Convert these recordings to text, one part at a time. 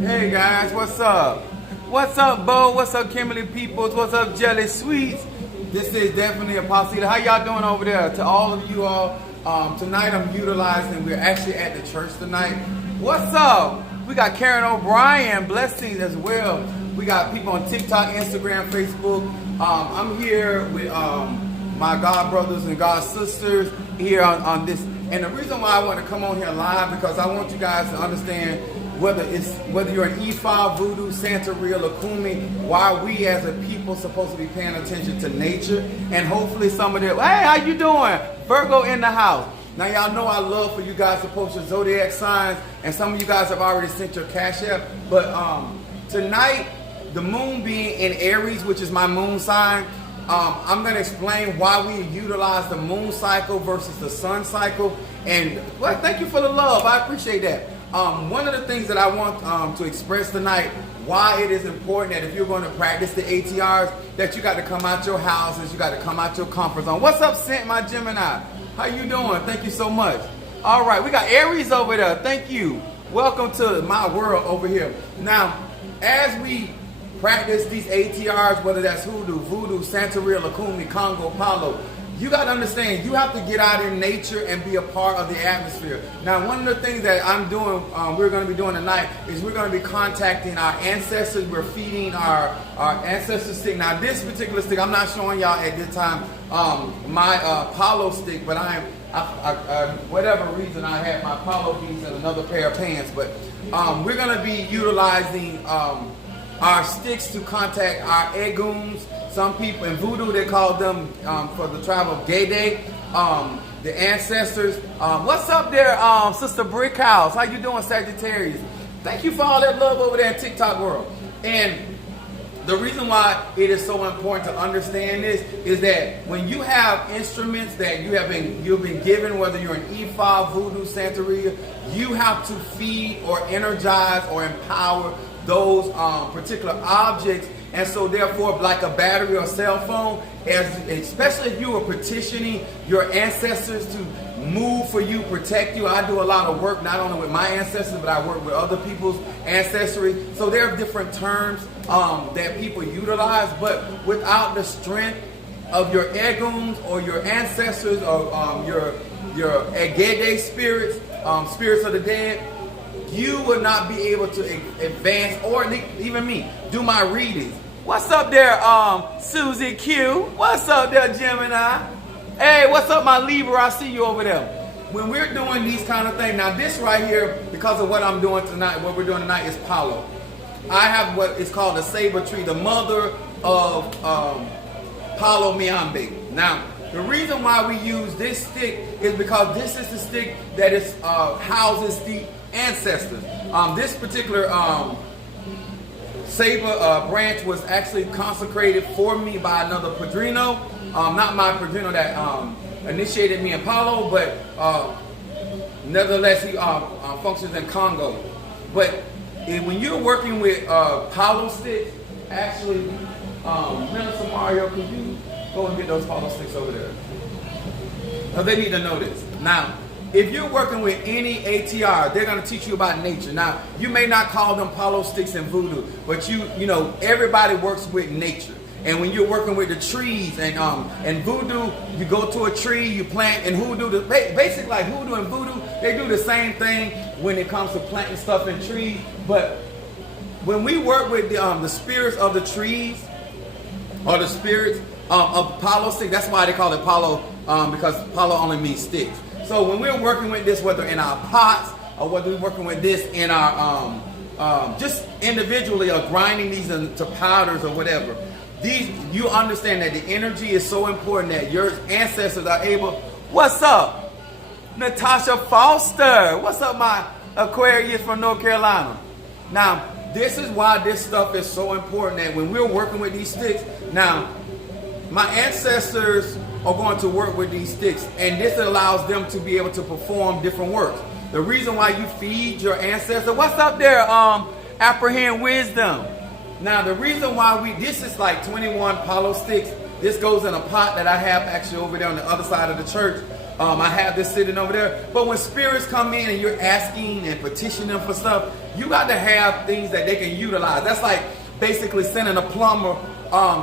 Hey guys, what's up? What's up, Bo? What's up, Kimberly Peoples? What's up, Jelly Sweets? This is definitely Apostle. How y'all doing over there? To all of you all, tonight I'm utilizing, we're actually at the church tonight. What's up? We got Karen O'Brien, blessings as well. We got people on TikTok, Instagram, Facebook. I'm here with my God brothers and God sisters here on this. And the reason why I want to come on here live, because I want you guys to understand whether you're an Ifa, Voodoo, Santeria, Lakumi, why we as a people supposed to be paying attention to nature. And hopefully some of them, hey, how you doing? Virgo in the house. Now y'all know I love for you guys to post your zodiac signs, and some of you guys have already sent your Cash App. But tonight, the moon being in Aries, which is my moon sign, I'm going to explain why we utilize the moon cycle versus the sun cycle. And well, thank you for the love. I appreciate that. One of the things that I want to express tonight, why it is important that if you're going to practice the ATRs, that you got to come out your houses, you got to come out your comfort zone. What's up, Sent, my Gemini? How you doing? Thank you so much. All right, we got Aries over there. Thank you. Welcome to my world over here. Now, as we practice these ATRs, whether that's Hoodoo, Voodoo, Santeria, Lakumi, Congo, Palo, you got to understand, you have to get out in nature and be a part of the atmosphere. Now, one of the things that I'm doing, we're going to be doing tonight, is we're going to be contacting our ancestors. We're feeding our ancestor stick. Now, this particular stick, I'm not showing y'all at this time my Palo stick, but whatever reason, I had my Palo piece and another pair of pants. But we're going to be utilizing our sticks to contact our eguns. Some people in Voodoo, they call them, for the tribe of Gede, the ancestors. What's up there, Sister Brickhouse? How you doing, Sagittarius? Thank you for all that love over there in TikTok world. And the reason why it is so important to understand this is that when you have instruments that you've been given, whether you're an Ifa, Voodoo, Santeria, you have to feed or energize or empower those particular objects. And so therefore, like a battery or cell phone, especially if you are petitioning your ancestors to move for you, protect you. I do a lot of work, not only with my ancestors, but I work with other people's ancestry. So there are different terms that people utilize, but without the strength of your eguns or your ancestors or your Egede spirits, spirits of the dead, you will not be able to advance, or even me, do my readings. What's up there, Susie Q? What's up there, Gemini? Hey, what's up, my Libra? I see you over there. When we're doing these kind of things, now this right here, because of what I'm doing tonight, what we're doing tonight is Palo. I have what is called a saber tree, the mother of Palo Miambe. Now, the reason why we use this stick is because this is the stick that is houses the ancestors. This particular saber branch was actually consecrated for me by another Padrino. Not my Padrino that initiated me in Palo, but nevertheless he functions in Congo. But when you're working with Palo sticks, actually, Minister Mario, could you go and get those Palo sticks over there? Because they need to know this. Now, if you're working with any ATR, they're going to teach you about nature. Now, you may not call them Palo sticks in Voodoo, but you know, everybody works with nature. And when you're working with the trees and voodoo, you go to a tree, you plant, and hoodoo, basically like hoodoo and voodoo, they do the same thing when it comes to planting stuff in trees. But when we work with the spirits of the trees, or the spirits of Palo stick, that's why they call it Palo, because Palo only means sticks. So when we're working with this, whether in our pots or whether we're working with this in our just individually or grinding these into powders or whatever, you understand that the energy is so important that your ancestors are able. What's up, Natasha Foster? What's up, my Aquarius from North Carolina? Now, this is why this stuff is so important, that when we're working with these sticks, now, my ancestors are going to work with these sticks, and this allows them to be able to perform different works. The reason why you feed your ancestors, what's up there, Apprehend Wisdom? Now, the reason why this is like 21 Palo sticks. This goes in a pot that I have actually over there on the other side of the church. I have this sitting over there. But when spirits come in and you're asking and petitioning them for stuff, you got to have things that they can utilize. That's like basically sending a plumber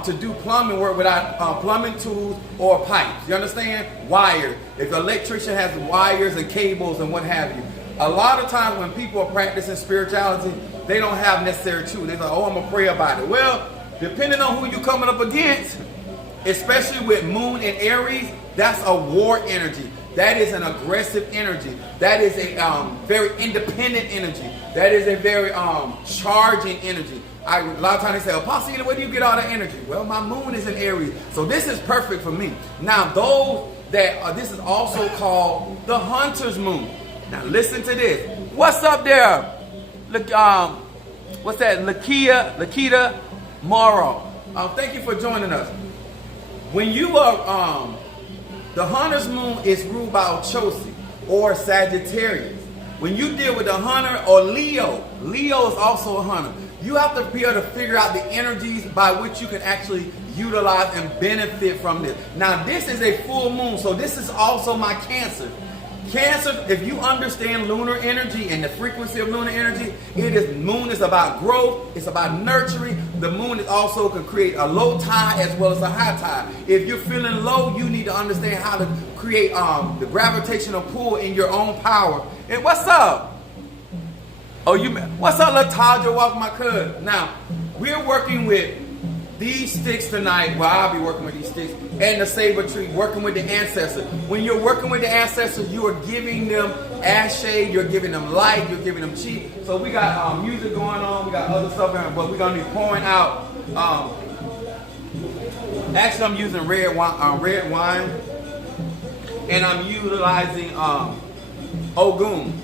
to do plumbing work without plumbing tools or pipes. You understand? Wires. If the electrician has wires and cables and what have you. A lot of times when people are practicing spirituality, they don't have necessary tools. They're like, oh, I'm going to pray about it. Well, depending on who you're coming up against, especially with Moon and Aries, that's a war energy. That is an aggressive energy. That is a very independent energy. That is a very charging energy. A lot of times they say, Apostle, where do you get all that energy? Well, my moon is in Aries, so this is perfect for me. Now, those that this is also called the Hunter's Moon. Now, listen to this. What's up there? Look, what's that? Lakita Morrow. Thank you for joining us. When you are the Hunter's Moon is ruled by Ochosi or Sagittarius. When you deal with the Hunter or Leo is also a Hunter. You have to be able to figure out the energies by which you can actually utilize and benefit from this. Now, this is a full moon, so this is also my Cancer. Cancer, if you understand lunar energy and the frequency of lunar energy, moon is about growth, it's about nurturing. The moon is also can create a low tide as well as a high tide. If you're feeling low, you need to understand how to create the gravitational pull in your own power. And what's up? What's up, Lataja? Welcome, my cousin. Now, we're working with these sticks tonight. Well, I'll be working with these sticks and the saber tree, working with the ancestors. When you're working with the ancestors, you are giving them ashade, you're giving them light, you're giving them chi. So we got music going on, we got other stuff going on, but we're gonna be pouring out. Actually, I'm using red wine, and I'm utilizing Ogun.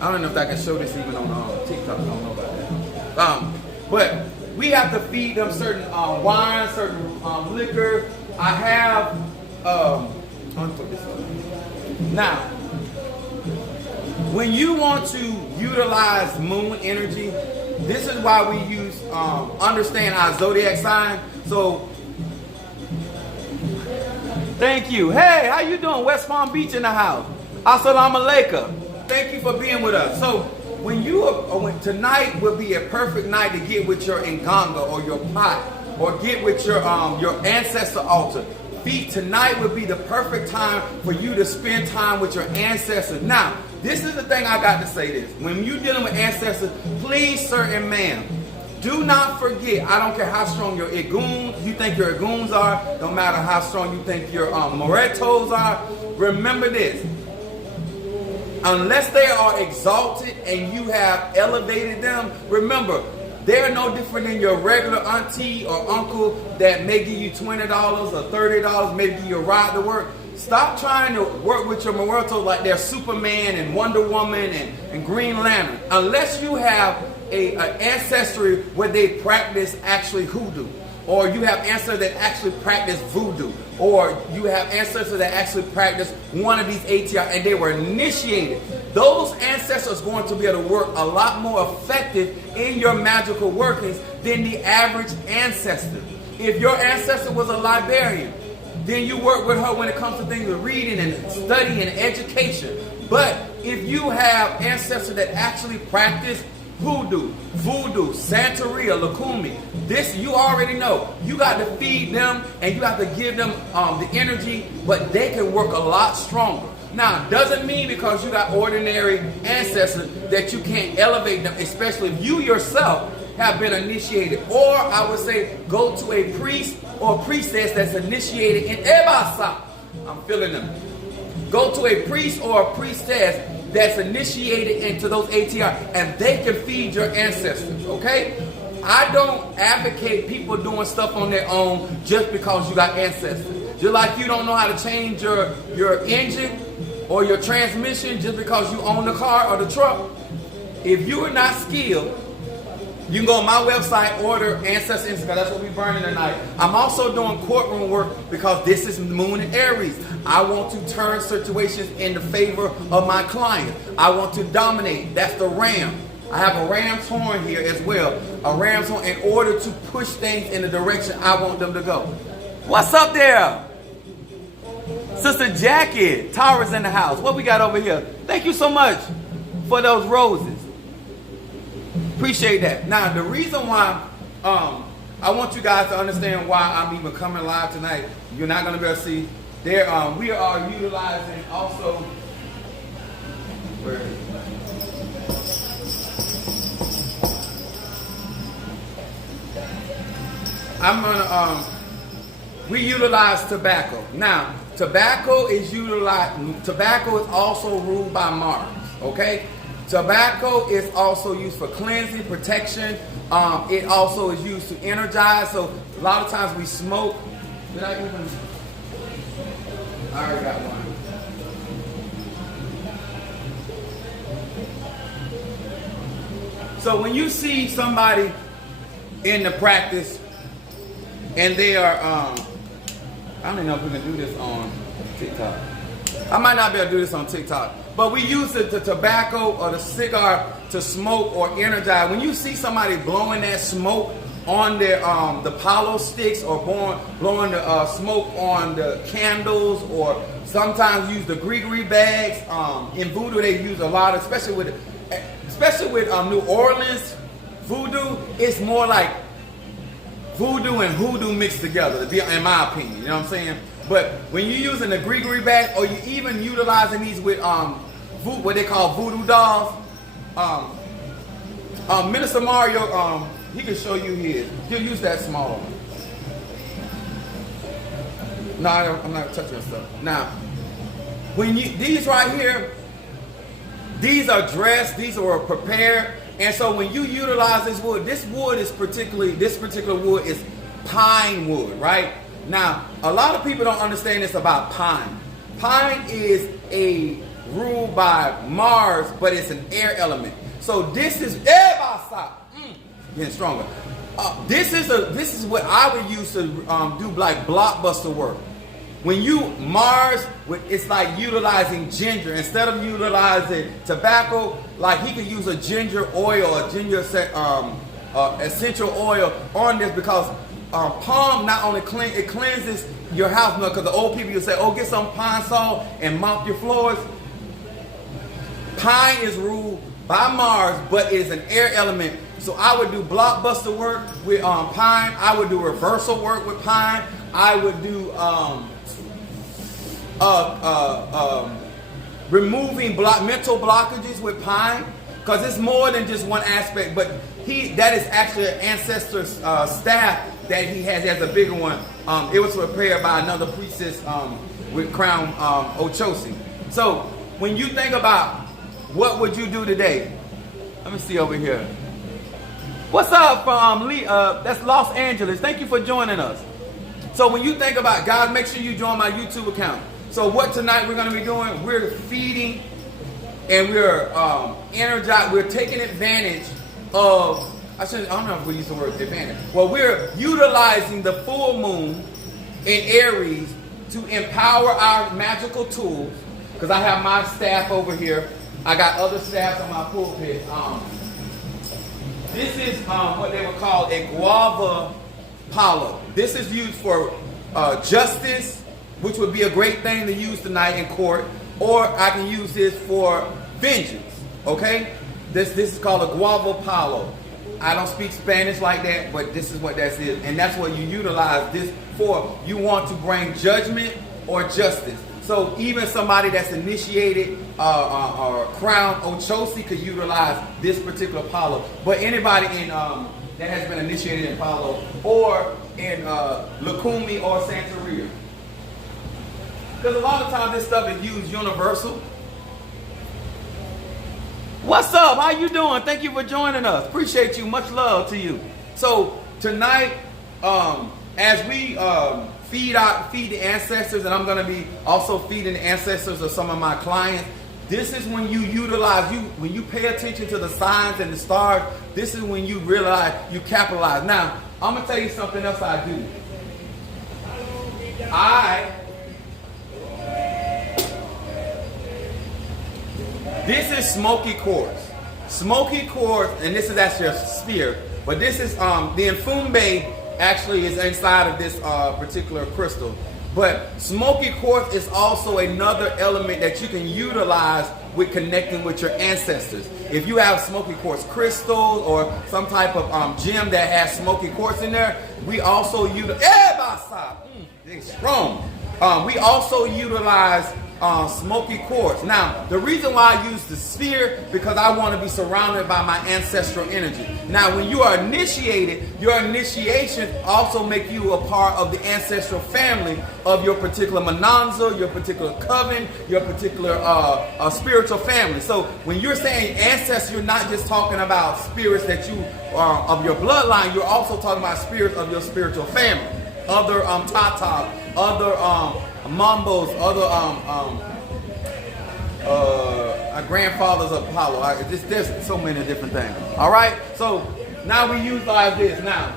I don't know if I can show this even on TikTok. I don't know about that. But we have to feed them certain wine, certain liquor. I have. Let me put this up. Now, when you want to utilize moon energy, this is why we use understand our zodiac sign. So, thank you. Hey, how you doing? West Palm Beach in the house. Assalamu alaikum. Thank you for being with us. So, tonight will be a perfect night to get with your nganga or your pot, or get with your ancestor altar. Tonight would be the perfect time for you to spend time with your ancestors. Now, this is the thing I got to say this. When you're dealing with ancestors, please, sir and ma'am, do not forget, I don't care how strong your you think your Iguns are, no matter how strong you think your Moretos are, remember this. Unless they are exalted and you have elevated them, remember, they're no different than your regular auntie or uncle that may give you $20 or $30, maybe give you a ride to work. Stop trying to work with your Moretos like they're Superman and Wonder Woman and Green Lantern. Unless you have an ancestry where they practice actually hoodoo, or you have ancestors that actually practice voodoo, or you have ancestors that actually practice one of these ATR and they were initiated. Those ancestors are going to be able to work a lot more effective in your magical workings than the average ancestor. If your ancestor was a librarian, then you work with her when it comes to things of reading and studying and education. But if you have ancestors that actually practice hoodoo, voodoo, Santeria, Lukumi. This you already know. You got to feed them and you have to give them the energy, but they can work a lot stronger. Now, doesn't mean because you got ordinary ancestors that you can't elevate them, especially if you yourself have been initiated. Or I would say go to a priest or priestess that's initiated in Ebasa. I'm feeling them. Go to a priest or a priestess that's initiated into those ATR, and they can feed your ancestors, okay? I don't advocate people doing stuff on their own just because you got ancestors. Just like you don't know how to change your engine or your transmission just because you own the car or the truck. If you are not skilled, you can go on my website, order Ancestor Incense, because that's what we're burning tonight. I'm also doing courtroom work because this is Moon and Aries. I want to turn situations in the favor of my client. I want to dominate. That's the ram. I have a ram's horn here as well. A ram's horn in order to push things in the direction I want them to go. What's up there? Sister Jackie, Tara's in the house. What we got over here? Thank you so much for those roses. Appreciate that. Now, the reason why I want you guys to understand why I'm even coming live tonight, you're not going to be able to see. There, we are utilizing also. Where is it? I'm gonna. We utilize tobacco. Now, tobacco is utilized. Tobacco is also ruled by Mars. Okay. Tobacco is also used for cleansing, protection. It also is used to energize. So a lot of times we smoke. Did I even? I already got one. So when you see somebody in the practice and they are, I don't even know if we can do this on TikTok. I might not be able to do this on TikTok. But we use the tobacco or the cigar to smoke or energize. When you see somebody blowing that smoke on their the palo sticks or blowing the smoke on the candles, or sometimes use the gree bags. In voodoo they use a lot, especially with New Orleans voodoo. It's more like voodoo and hoodoo mixed together, in my opinion. You know what I'm saying? But when you're using the gree bag, or you even utilizing these with what they call voodoo dolls, Minister Mario, he can show you his. He'll use that small one. No, I'm not touching stuff. Now, when these right here, these are dressed, these are prepared, and so when you utilize this wood is this particular wood is pine wood, right? Now, a lot of people don't understand this about pine. Pine is a ruled by Mars, but it's an air element. So this is getting stronger. This is what I would use to do like blockbuster work. When you Mars, it's like utilizing ginger instead of utilizing tobacco. Like he could use a ginger oil, a ginger essential oil on this, because palm not only cleanses your house, because the old people, you say, oh, get some pine salt and mop your floors. Pine is ruled by Mars, but it is an air element. So I would do blockbuster work with pine. I would do reversal work with pine. I would do removing mental blockages with pine, because it's more than just one aspect. But that is actually an ancestor staff that he has a bigger one. It was prepared by another priestess with Crown Ochosi. So when you think about what would you do today, let me see over here. What's up from that's Los Angeles. Thank you for joining us. So when you think about God, make sure you join my YouTube account. So what tonight we're going to be doing, we're feeding and we're energized. We're taking advantage of, I don't know if we use the word advantage. Well, we're utilizing the full moon in Aries to empower our magical tools. Because I have my staff over here. I got other staffs on my pulpit. This is what they would call a guava palo. This is used for justice, which would be a great thing to use tonight in court. Or I can use this for vengeance, okay? This is called a guava palo. I don't speak Spanish like that, but this is what that is. And that's what you utilize this for. You want to bring judgment or justice. So even somebody that's initiated or crown Ochosi could utilize this particular palo. But anybody in that has been initiated in palo or in Lukumi or Santeria. Because a lot of times this stuff is used universal. What's up? How you doing? Thank you for joining us. Appreciate you. Much love to you. So tonight, as we feed the ancestors, and I'm going to be also feeding the ancestors of some of my clients. This is when you utilize, when you pay attention to the signs and the stars. This is when you realize you capitalize. Now, I'm going to tell you something else I do. This is smoky quartz. Smoky quartz, and this is actually a sphere, but this is, the Infumbe actually is inside of this particular crystal. But smoky quartz is also another element that you can utilize with connecting with your ancestors. If you have smoky quartz crystals or some type of gem that has smoky quartz in there, we also utilize, we also utilize smoky quartz. Now, the reason why I use the sphere, because I want to be surrounded by my ancestral energy. Now, when you are initiated, your initiations also make you a part of the ancestral family of your particular mananza, your particular coven, your particular spiritual family. So when you're saying ancestors, you're not just talking about spirits that you are of your bloodline, you're also talking about spirits of your spiritual family. Other tatas, other mambos, other grandfathers of Apollo. There's so many different things. All right, so now we utilize this. Now,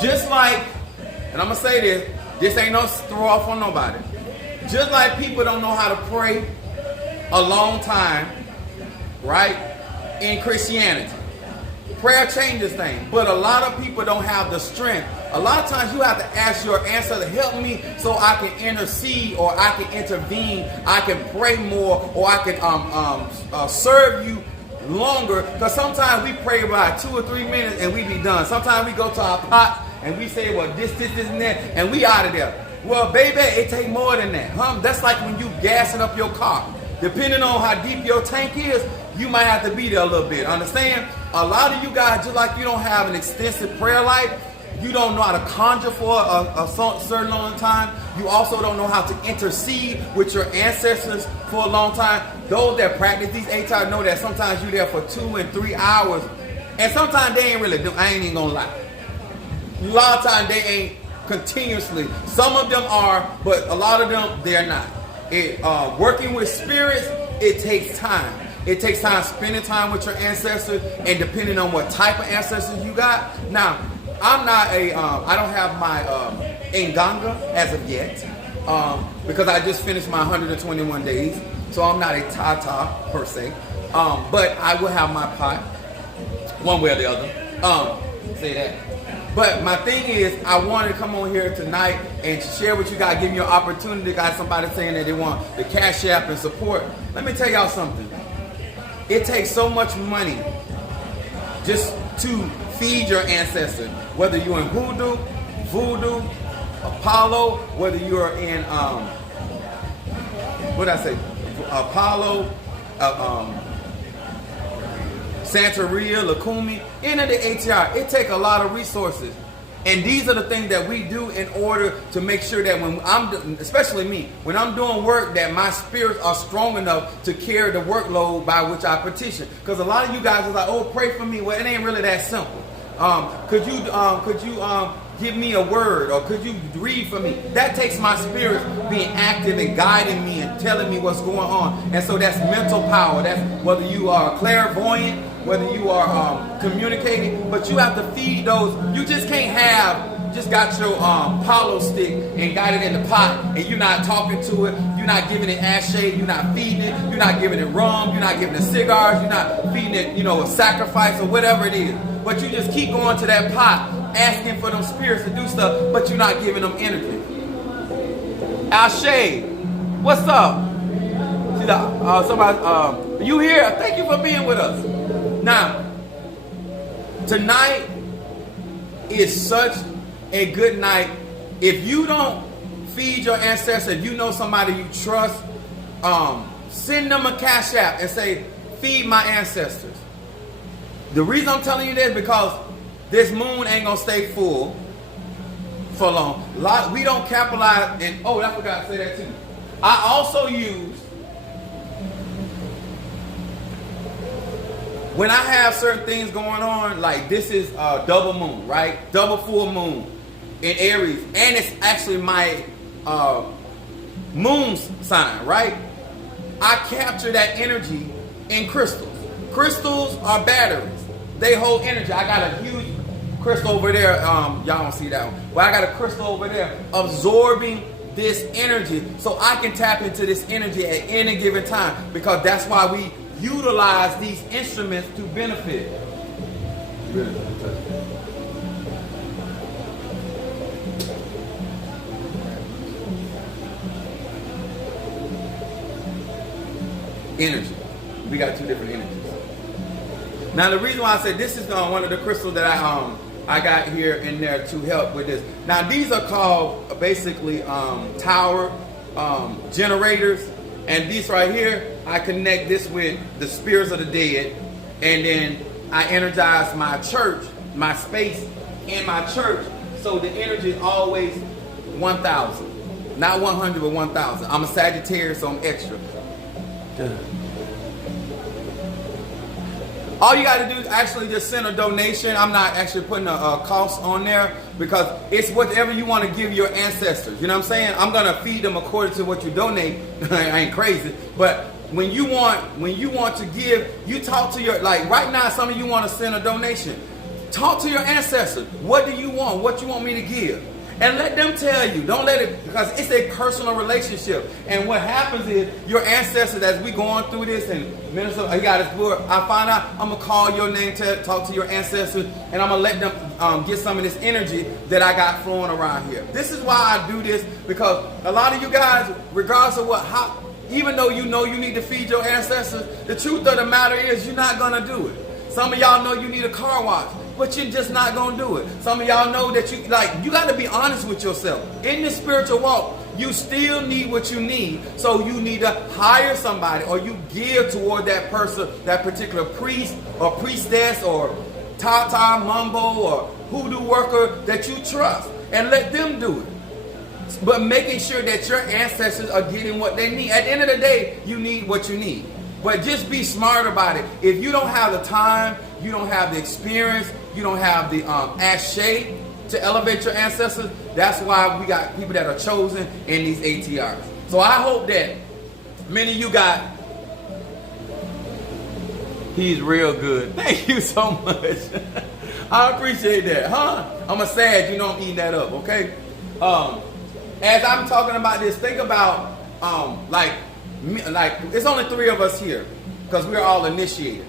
just like, and I'm gonna say this ain't no throw off on nobody. Just like people don't know how to pray a long time, right? In Christianity. Prayer changes things, but a lot of people don't have the strength. A lot of times you have to ask your ancestor to help me so I can intercede or I can intervene, I can pray more, or I can serve you longer. Because sometimes we pray about 2 or 3 minutes and we be done. Sometimes we go to our pot and we say, well, this, and that, and we out of there. Well, baby, it take more than that. That's like when you gassing up your car. Depending on how deep your tank is, you might have to be there a little bit. Understand? A lot of you guys, just like you don't have an extensive prayer life, you don't know how to conjure for a certain long time. You also don't know how to intercede with your ancestors for a long time. Those that practice these 8 times know that sometimes you're there for 2 and 3 hours. And sometimes they ain't really I ain't even gonna lie. A lot of times they ain't continuously. Some of them are, but a lot of them, they're not. Working with spirits, it takes time. It takes time spending time with your ancestors, and depending on what type of ancestors you got. Now, I'm not I don't have my Nganga as of yet, because I just finished my 121 days, so I'm not a Tata per se. But I will have my pot, one way or the other. Say that. But my thing is, I wanted to come on here tonight and share with you guys, give you an opportunity. Got somebody saying that they want the Cash App and support. Let me tell y'all something. It takes so much money just to feed your ancestors. Whether you're in voodoo, Apollo, whether you're in, Apollo, Santeria, Lukumi, any of the ATR, it takes a lot of resources. And these are the things that we do in order to make sure that when especially me, when I'm doing work, that my spirits are strong enough to carry the workload by which I petition. Because a lot of you guys are like, oh, pray for me. Well, it ain't really that simple. Could you give me a word, or could you read for me? That takes my spirit being active and guiding me and telling me what's going on. And so that's mental power. That's whether you are clairvoyant, whether you are communicating, but you have to feed those. You just can't just got your Palo stick and got it in the pot, and you're not talking to it, you're not giving it ashay, you're not feeding it, you're not giving it rum, you're not giving it cigars, you're not feeding it, a sacrifice or whatever it is. But you just keep going to that pot, asking for them spirits to do stuff, but you're not giving them energy. Ashay, what's up? somebody, you here? Thank you for being with us. Now, tonight is such a good night. If you don't feed your ancestors, if you know somebody you trust, send them a cash app and say, feed my ancestors. The reason I'm telling you this is because this moon ain't gonna stay full for long. We don't capitalize, and oh, I forgot to say that too. I also use, when I have certain things going on, like this is double moon, right? Double full moon in Aries, and it's actually my moon sign, right? I capture that energy in crystals. Crystals are batteries. They hold energy. I got a huge crystal over there. Y'all don't see that one. But I got a crystal over there absorbing this energy so I can tap into this energy at any given time, because that's why we utilize these instruments to benefit. Energy. We got two different energies. Now the reason why I said this is one of the crystals that I got here in there to help with this. Now these are called basically tower generators, and these right here, I connect this with the spirits of the dead, and then I energize my church, my space in my church, so the energy is always 1,000, not 100 but 1,000. I'm a Sagittarius, so I'm extra. All you got to do is actually just send a donation. I'm not actually putting a cost on there, because it's whatever you want to give your ancestors. You know what I'm saying? I'm gonna feed them according to what you donate. I ain't crazy, but when you want to give, you talk to your, like right now, some of you want to send a donation. Talk to your ancestors. What do you want? What you want me to give? And let them tell you. Don't let it, because it's a personal relationship. And what happens is your ancestors, as we going through this, and Minister, he got his word, I find out, I'm going to call your name to talk to your ancestors, and I'm going to let them get some of this energy that I got flowing around here. This is why I do this, because a lot of you guys, regardless of even though you know you need to feed your ancestors, the truth of the matter is you're not going to do it. Some of y'all know you need a car wash, but you're just not going to do it. Some of y'all know that you got to be honest with yourself. In this spiritual walk, you still need what you need. So you need to hire somebody, or you give toward that person, that particular priest or priestess or Tata Mumbo or hoodoo worker that you trust, and let them do it. But making sure that your ancestors are getting what they need. At the end of the day, you need what you need. But just be smart about it. If you don't have the time, you don't have the experience, you don't have the ashe to elevate your ancestors, that's why we got people that are chosen in these ATRs. So I hope that many of you got, he's real good. Thank you so much. I appreciate that, huh? I'm a sad, you know I'm eating that up, okay? As I'm talking about this, think about like it's only 3 of us here, because we're all initiated.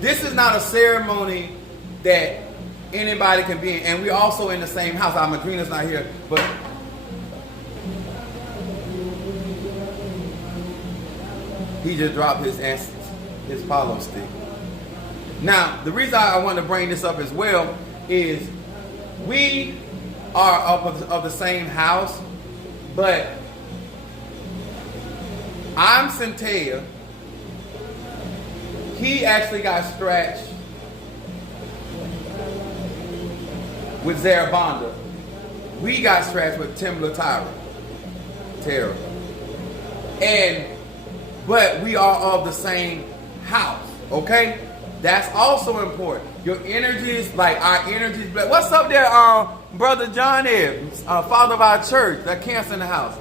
This is not a ceremony that anybody can be in, and we're also in the same house. Our Madrina's not here, but he just dropped his Palo stick. Now, the reason I want to bring this up as well is we are of the same house, but I'm Centea. He actually got scratched with Zarabanda. We got scratched with Timla Terra. But we are of the same house, okay? That's also important. Your energies, like our energies. What's up there, Brother John Evans, father of our church, that Cancer in the house?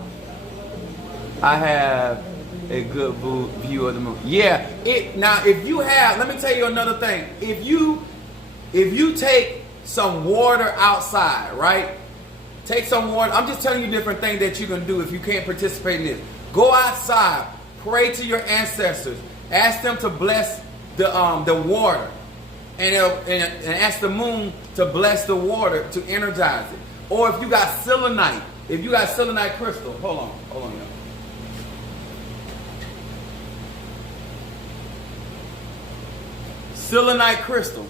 I have a good view of the moon. Yeah. Now, if you have, let me tell you another thing. If you take some water outside, right? Take some water. I'm just telling you different things that you can do if you can't participate in this. Go outside. Pray to your ancestors. Ask them to bless the water, and ask the moon to bless the water to energize it. Or if you got selenite crystal, hold on, y'all. selenite crystal.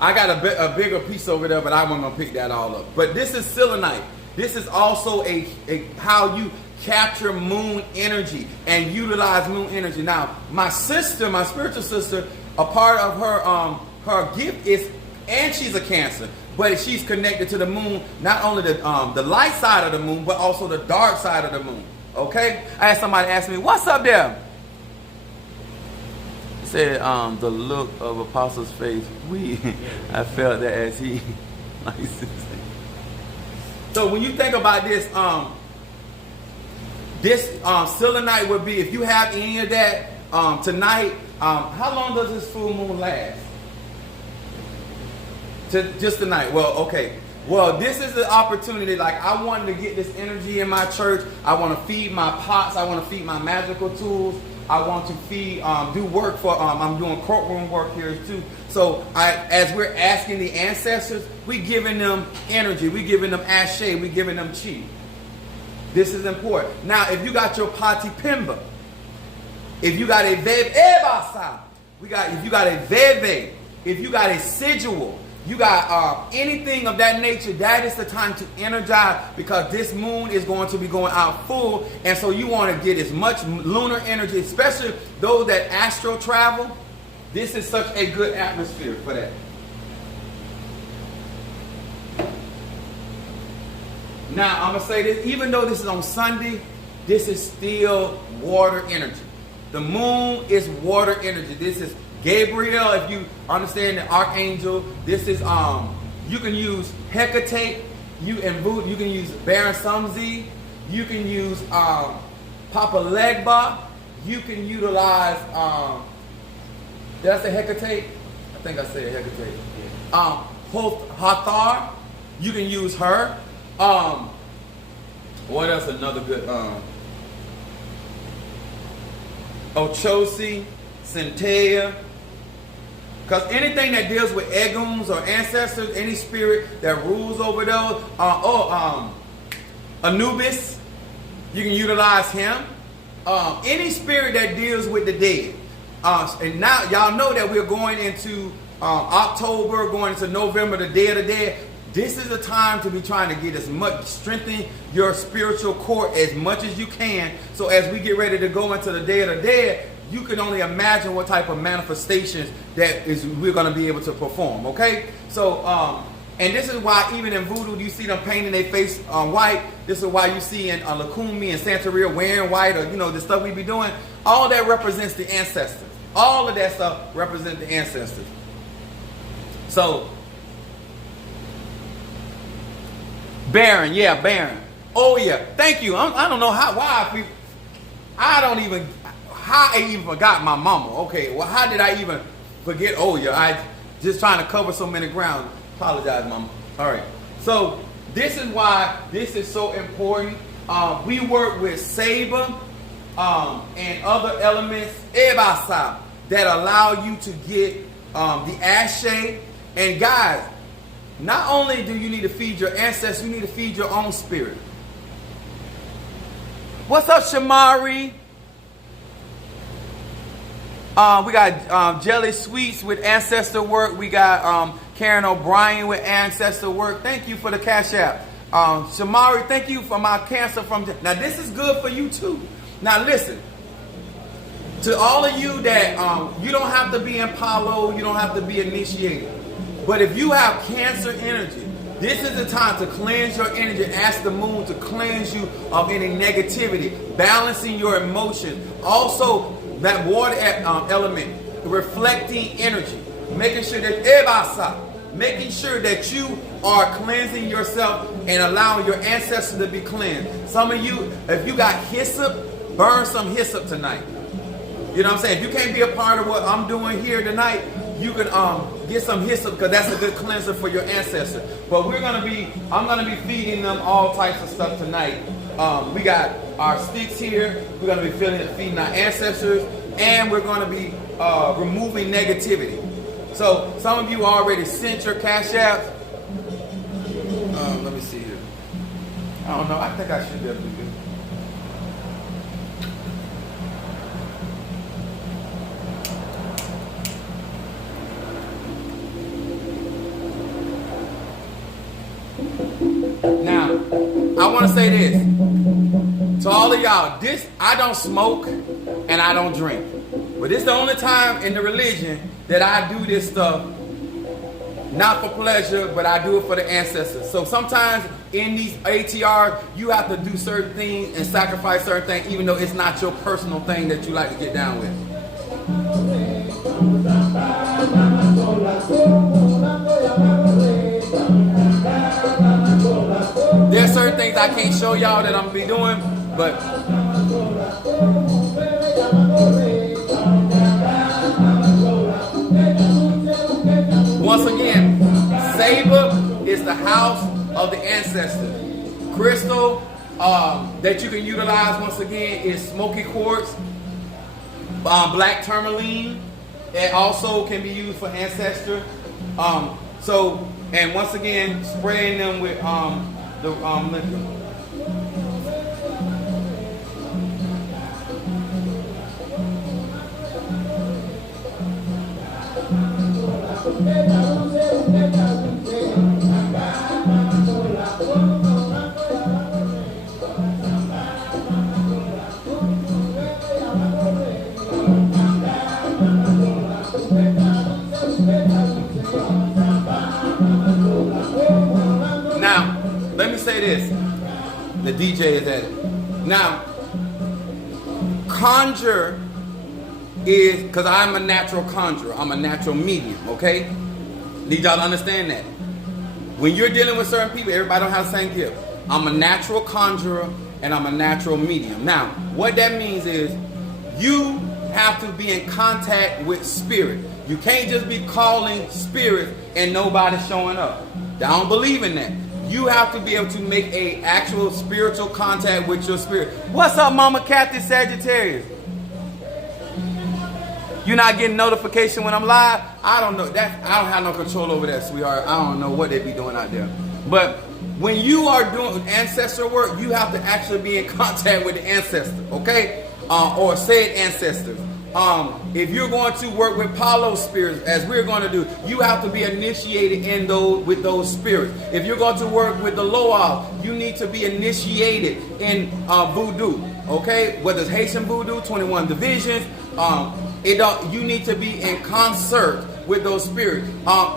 I got a bigger piece over there, but I wasn't gonna pick that all up. But this is selenite. This is also a how you capture moon energy and utilize moon energy. Now, my sister, my spiritual sister, a part of her gift is, and she's a Cancer, but she's connected to the moon, not only the light side of the moon, but also the dark side of the moon. Okay? I had somebody ask me, "What's up there?" Said the look of Apostle's face. I felt that as he likes to say. So when you think about this, selenite would be, if you have any of that tonight. How long does this full moon last? Just tonight. Well, okay. Well, this is the opportunity. Like, I wanted to get this energy in my church. I want to feed my pots. I want to feed my magical tools. I want to feed, do work for, I'm doing courtroom work here too. So as we're asking the ancestors, we giving them energy, we giving them ashe, we giving them chi. This is important. Now, if you got your pati pimba, if you got a veve, if you got a veve, if you got a sigil, you got anything of that nature, that is the time to energize, because this moon is going to be going out full. And so you want to get as much lunar energy, especially those that astral travel. This is such a good atmosphere for that. Now, I'm going to say this, even though this is on Sunday, this is still water energy. The moon is water energy. This is Gabriel, if you understand the archangel. This is you can use Hecate, you can use Baron Samzi, you can use Papa Legba, you can utilize did I say Hecate? I think I said Hecate. Hathor, you can use her. What else? Another good Ochosi, Centea. Because anything that deals with Eguns or ancestors, any spirit that rules over those, Anubis, you can utilize him. Any spirit that deals with the dead. And now y'all know that we're going into October, going into November, the Day of the Dead. This is the time to be trying to get as much, strengthen your spiritual core as much as you can. So as we get ready to go into the Day of the Dead, you can only imagine what type of manifestations that we're going to be able to perform, okay? So, and this is why even in voodoo, you see them painting their face white. This is why you see in Lakumi and Santeria wearing white, or, you know, the stuff we be doing. All that represents the ancestors. All of that stuff represents the ancestors. So, Baron, yeah, Baron. Oh, yeah, thank you. I don't know how I even forgot my mama. Okay, well, how did I even forget? Oh, yeah, I just trying to cover so many ground. Apologize, mama. All right. So this is why this is so important. We work with Saber and other elements, Ebasa, that allow you to get the ashe. And guys, not only do you need to feed your ancestors, you need to feed your own spirit. What's up, Shamari? We got Jelly Sweets with ancestor work. We got Karen O'Brien with ancestor work. Thank you for the cash app. Shamari, thank you for my cancer from... Now, this is good for you, too. Now, listen. To all of you that you don't have to be in Palo, you don't have to be initiated. But if you have cancer energy, this is the time to cleanse your energy. Ask the moon to cleanse you of any negativity, balancing your emotions. Also, that water element, reflecting energy, making sure that you are cleansing yourself and allowing your ancestors to be cleansed. Some of you, if you got hyssop, burn some hyssop tonight. You know what I'm saying? If you can't be a part of what I'm doing here tonight, you can get some hyssop, because that's a good cleanser for your ancestors. But I'm gonna be feeding them all types of stuff tonight. We got our sticks here. We're gonna be feeding our ancestors, and we're gonna be removing negativity. So some of you already sent your cash apps. Let me see here. I don't know. I think I should be able to do it. want to say this to all of y'all. I don't smoke and I don't drink. But this is the only time in the religion that I do this stuff, not for pleasure, but I do it for the ancestors. So sometimes in these ATRs, you have to do certain things and sacrifice certain things, even though it's not your personal thing that you like to get down with. There's certain things I can't show y'all that I'm gonna be doing, but once again, Saber is the house of the ancestors. Crystal that you can utilize once again is smoky quartz, black tourmaline. It also can be used for ancestor. And once again, spraying them with the liquor. Now, let me say this. The DJ is at it. Now, conjure is, because I'm a natural conjurer. I'm a natural medium, okay? Need y'all to understand that. When you're dealing with certain people, everybody don't have the same gift. I'm a natural conjurer and I'm a natural medium. Now, what that means is you have to be in contact with spirit. You can't just be calling spirit and nobody showing up. I don't believe in that. You have to be able to make a actual spiritual contact with your spirit. What's up, Mama Kathy Sagittarius? You're not getting notification when I'm live? I don't know. I don't have no control over that, sweetheart. I don't know what they be doing out there. But when you are doing ancestral work, you have to actually be in contact with the ancestor, okay? Or said ancestors. If you're going to work with Palo spirits, as we're going to do, you have to be initiated in with those spirits. If you're going to work with the Loa, you need to be initiated in voodoo, okay? Whether it's Haitian voodoo, 21 divisions, you need to be in concert with those spirits.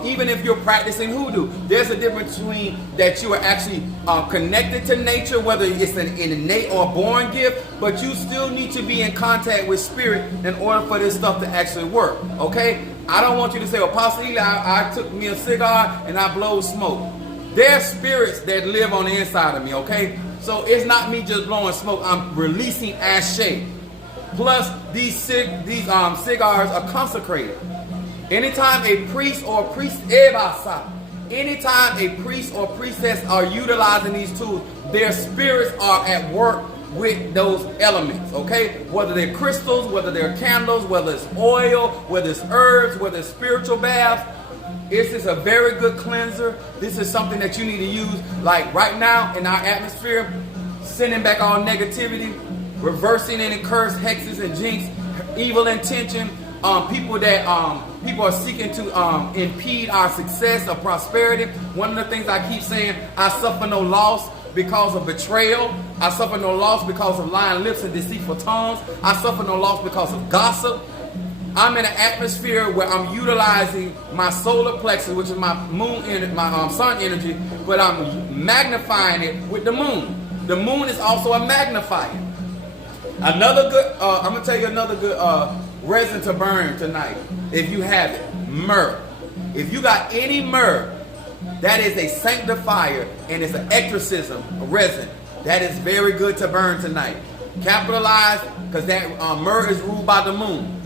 Even if you're practicing hoodoo, there's a difference between that you are actually connected to nature, whether it's an innate or born gift, but you still need to be in contact with spirit in order for this stuff to actually work, okay? I don't want you to say, well, possibly I took me a cigar and I blow smoke. There's spirits that live on the inside of me, okay? So it's not me just blowing smoke, I'm releasing ashe. Plus, these cigars are consecrated. Anytime a priest or anytime a priest or priestess are utilizing these tools, their spirits are at work with those elements, okay? Whether they're crystals, whether they're candles, whether it's oil, whether it's herbs, whether it's spiritual baths, this is a very good cleanser. This is something that you need to use, like right now in our atmosphere, sending back all negativity, reversing any curse, hexes, and jinx, evil intention, people are seeking to impede our success or prosperity. One of the things I keep saying, I suffer no loss because of betrayal. I suffer no loss because of lying lips and deceitful tongues. I suffer no loss because of gossip. I'm in an atmosphere where I'm utilizing my solar plexus, which is my moon energy, my sun energy, but I'm magnifying it with the moon. The moon is also a magnifier. Another good, I'm gonna tell you another good resin to burn tonight, if you have it, myrrh. If you got any myrrh, that is a sanctifier and it's an exorcism, a resin. That is very good to burn tonight. Capitalize, because that myrrh is ruled by the moon.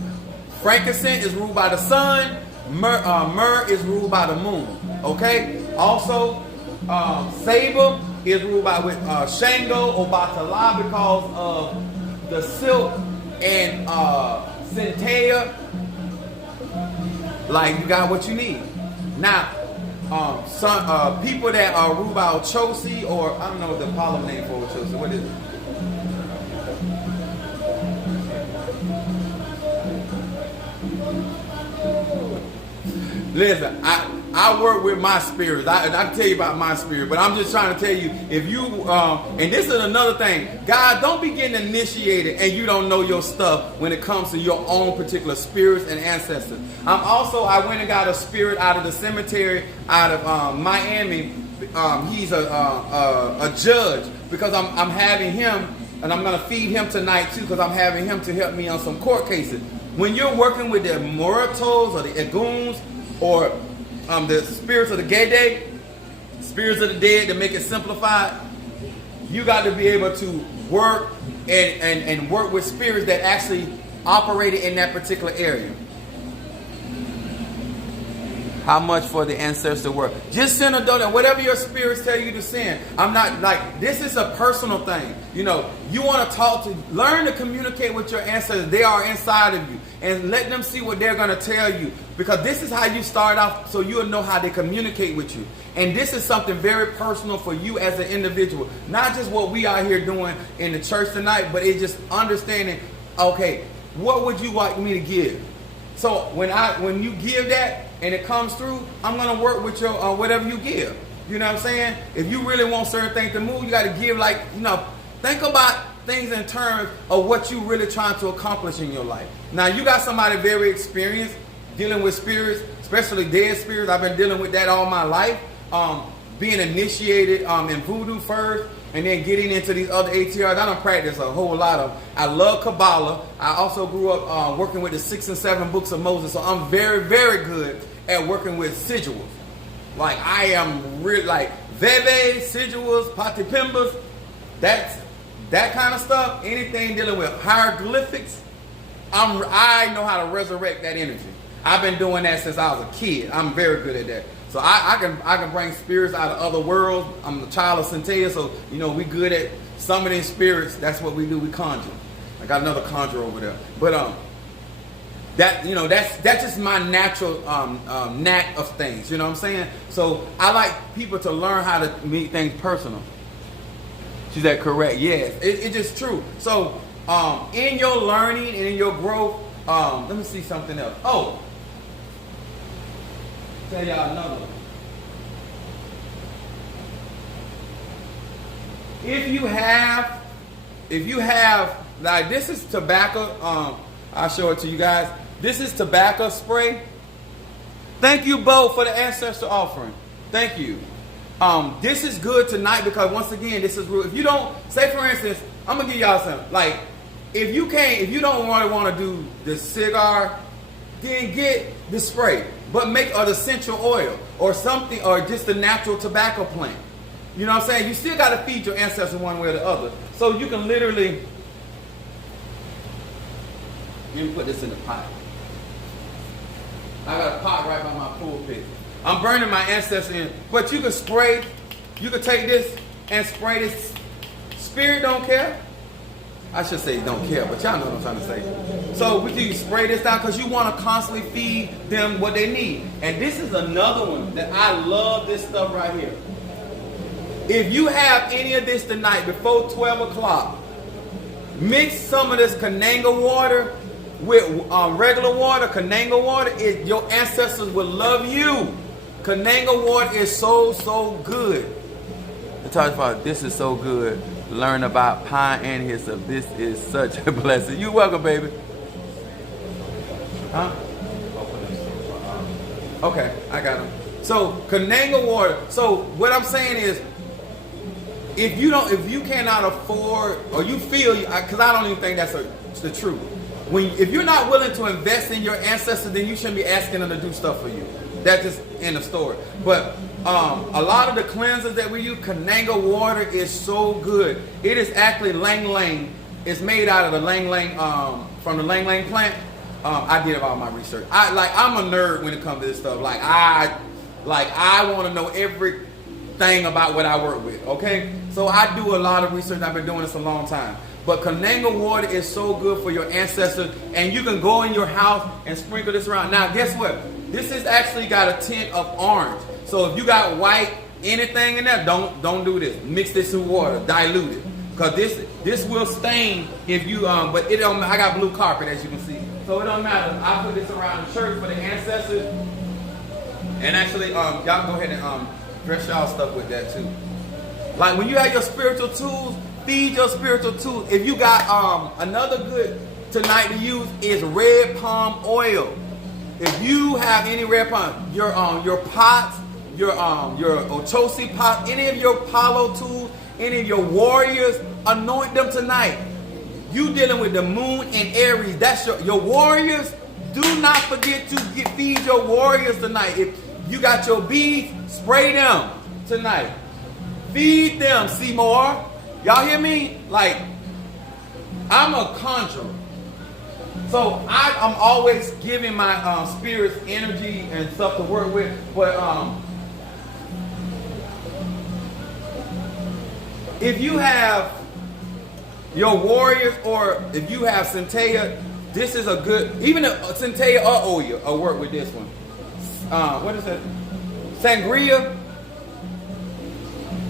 Frankincense is ruled by the sun. Myrrh is ruled by the moon. Okay? Also, Sable is ruled by Shango or Batala because of the silk and Centea. Like, you got what you need. Now, some people that are ruled by Ochosi, or I don't know the Apollo name for Ochosi. What is it? Listen, I I work with my spirits. I can tell you about my spirit, but I'm just trying to tell you, if you, and this is another thing, God, don't be getting initiated and you don't know your stuff when it comes to your own particular spirits and ancestors. I went and got a spirit out of the cemetery out of Miami. He's a judge, because I'm having him, and I'm going to feed him tonight too, because I'm having him to help me on some court cases. When you're working with the Muertos or the Eguns or the spirits of the Gede, spirits of the dead, to make it simplified, you got to be able to work and work with spirits that actually operated in that particular area. How much for the ancestor work? Just send a donation. Whatever your spirits tell you to send. I'm not like, this is a personal thing. You know, you want to learn to communicate with your ancestors. They are inside of you. And let them see what they're going to tell you. Because this is how you start off, so you'll know how they communicate with you. And this is something very personal for you as an individual. Not just what we are here doing in the church tonight, but it's just understanding, okay, what would you like me to give? So when you give that, and it comes through, I'm going to work with your whatever you give. You know what I'm saying? If you really want certain things to move, you got to give, like, you know, think about things in terms of what you really trying to accomplish in your life. Now, you got somebody very experienced dealing with spirits, especially dead spirits. I've been dealing with that all my life. Being initiated in voodoo first, and then getting into these other ATRs. I don't practice a whole lot of. I love Kabbalah. I also grew up working with the 6 and 7 books of Moses. So I'm very, very good at working with sigils. Like, I am really, like, Veve, sigils, patipimbas, that kind of stuff. Anything dealing with hieroglyphics, I know how to resurrect that energy. I've been doing that since I was a kid. I'm very good at that. So I can bring spirits out of other worlds. I'm the child of Centea, so you know we good at summoning spirits. That's what we do. We conjure. I got another conjure over there. But that's just my natural knack of things. You know what I'm saying? So I like people to learn how to make things personal. Is that correct? Yes, it's just true. So in your learning and in your growth, let me see something else. Oh. Tell y'all another one. If you have, like, this is tobacco, I'll show it to you guys. This is tobacco spray. Thank you, Bo, for the ancestor offering. Thank you. This is good tonight because, once again, this is real. If you don't, say for instance, I'm gonna give y'all something. Like, if you don't really want to do the cigar, then get the spray. But make an essential oil or something, or just a natural tobacco plant. You know what I'm saying? You still got to feed your ancestors one way or the other. So you can literally, let me put this in the pot. I got a pot right by my pulpit. I'm burning my ancestors in, but you can spray, you can take this and spray this. Spirit don't care. I should say don't care, but y'all know what I'm trying to say. So you spray this down because you want to constantly feed them what they need. And this is another one that I love, this stuff right here. If you have any of this tonight before 12 o'clock, mix some of this Kananga water with regular water. Kananga water, your ancestors will love you. Kananga water is so good. The talk about this is so good. Learn about pine and hyssop. This is such a blessing. You welcome, baby. Huh? Okay, I got them. So Kananga water. So what I'm saying is, if you cannot afford, or you feel, because I don't even think that's the truth. If you're not willing to invest in your ancestors, then you shouldn't be asking them to do stuff for you. That's just in the story. But a lot of the cleansers that we use, Kananga water is so good. It is actually lang lang. It's made out of the lang lang, from the lang lang plant. I did all my research. I'm a nerd when it comes to this stuff. I want to know everything about what I work with. Okay, so I do a lot of research. I've been doing this a long time. But Kananga water is so good for your ancestors, and you can go in your house and sprinkle this around. Now, guess what? This has actually got a tint of orange. So if you got white, anything in there, don't do this. Mix this with water, dilute it, because this will stain if you But it don't. I got blue carpet, as you can see, so it don't matter. I put this around the church for the ancestors. And actually, y'all go ahead and dress y'all stuff with that too. Like when you have your spiritual tools, feed your spiritual tools. If you got another good tonight to use is red palm oil. If you have any red palm, your pots, your otosi pot, any of your palo tools, any of your warriors, anoint them tonight. You dealing with the moon and Aries. That's your warriors. Do not forget to feed your warriors tonight. If you got your beads, spray them tonight. Feed them, Seymour. Y'all hear me? Like, I'm a conjurer. So I'm always giving my spirits energy and stuff to work with. But if you have your warriors, or if you have centella, this is a good, even a centella or oil, I'll work with this one. What is that? Sangria.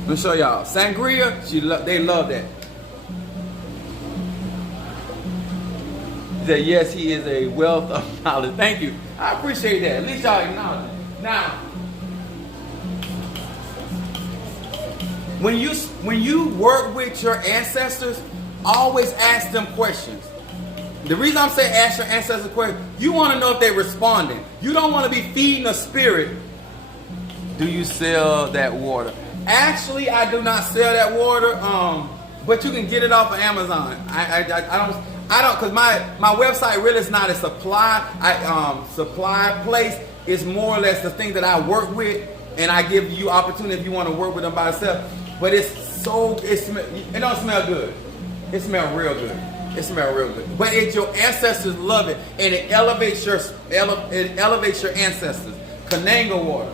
Let me show y'all. Sangria, they love that. He said, yes, he is a wealth of knowledge. Thank you. I appreciate that. At least y'all acknowledge it. Now, when you work with your ancestors, always ask them questions. The reason I'm saying ask your ancestors questions, you want to know if they're responding. You don't want to be feeding a spirit. Do you sell that water? Actually, I do not sell that water. But you can get it off of Amazon. I don't, because my website really is not a supply place. It's more or less the thing that I work with, and I give you opportunity if you want to work with them by yourself. But it don't smell good. It smells real good. It smells real good. But your ancestors love it, and it elevates your ancestors. Kananga water,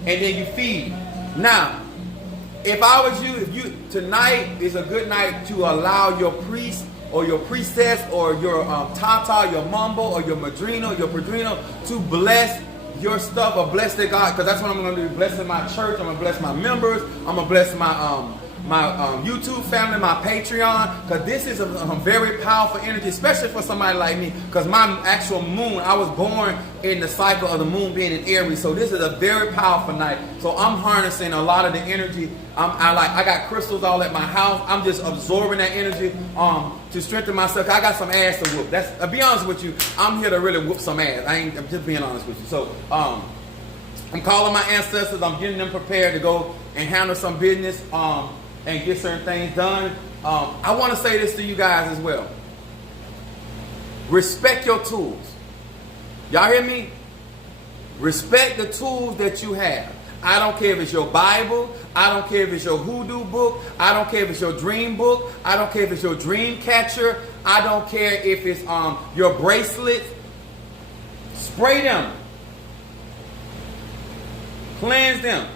and then you feed. Now, if I was you, tonight is a good night to allow your priest or your priestess or your tata, your mambo or your madrina, your padrino to bless your stuff or bless their God, because that's what I'm going to do. Blessing my church. I'm going to bless my members. I'm going to bless my YouTube family, my Patreon, because this is a very powerful energy, especially for somebody like me, because my actual moon, I was born in the cycle of the moon being in Aries, so this is a very powerful night. So I'm harnessing a lot of the energy. I got crystals all at my house. I'm just absorbing that energy to strengthen myself. I got some ass to whoop. I'll be honest with you, I'm here to really whoop some ass. I'm just being honest with you. So I'm calling my ancestors. I'm getting them prepared to go and handle some business and get certain things done. I want to say this to you guys as well. Respect your tools. Y'all hear me? Respect the tools that you have. I don't care if it's your Bible. I don't care if it's your hoodoo book. I don't care if it's your dream book. I don't care if it's your dream catcher. I don't care if it's your bracelets. Spray them. Cleanse them.